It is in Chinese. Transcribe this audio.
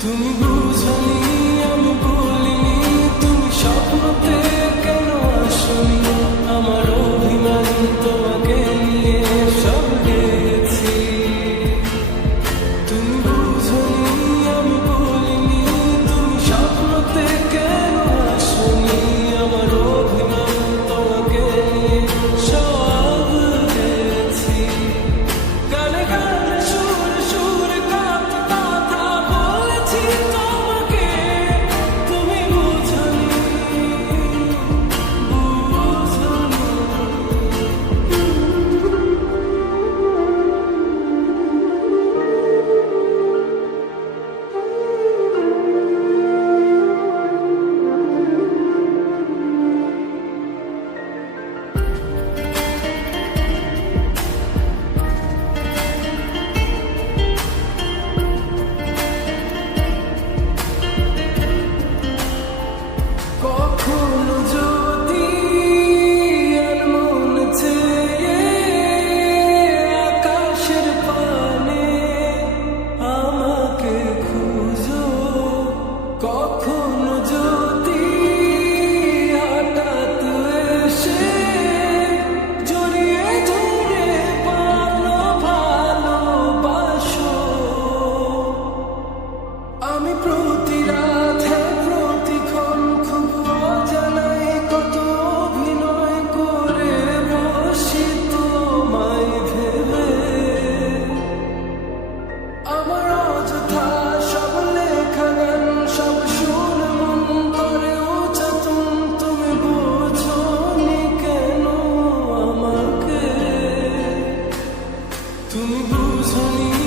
独你不作你。Tu mi blues, honey.